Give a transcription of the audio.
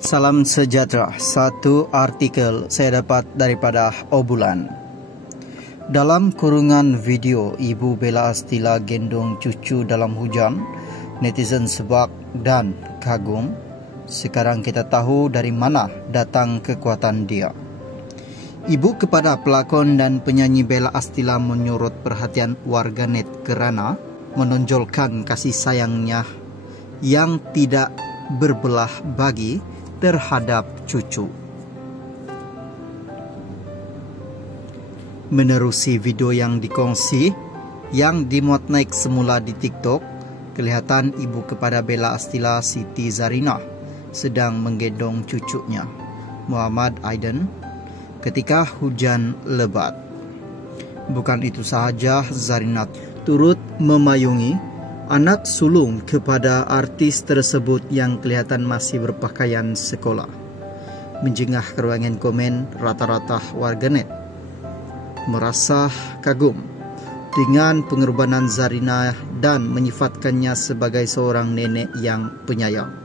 Salam sejahtera. Satu artikel saya dapat daripada Obulan. Dalam kurungan video Ibu Bella Astila gendong cucu dalam hujan, netizen sebab dan kagum. Sekarang kita tahu dari mana datang kekuatan dia. Ibu kepada pelakon dan penyanyi Bella Astila menyorot perhatian warganet kerana menonjolkan kasih sayangnya yang tidak berbelah bagi terhadap cucu. Menerusi video yang dikongsi yang dimuat naik semula di TikTok, kelihatan ibu kepada Bella Astila, Siti Zarina, sedang menggendong cucunya, Muhammad Aiden, ketika hujan lebat. Bukan itu sahaja, Zarina turut memayungi anak sulung kepada artis tersebut yang kelihatan masih berpakaian sekolah. Menjengah ke ruangan komen, rata-rata warganet merasa kagum dengan pengorbanan Zarina dan menyifatkannya sebagai seorang nenek yang penyayang.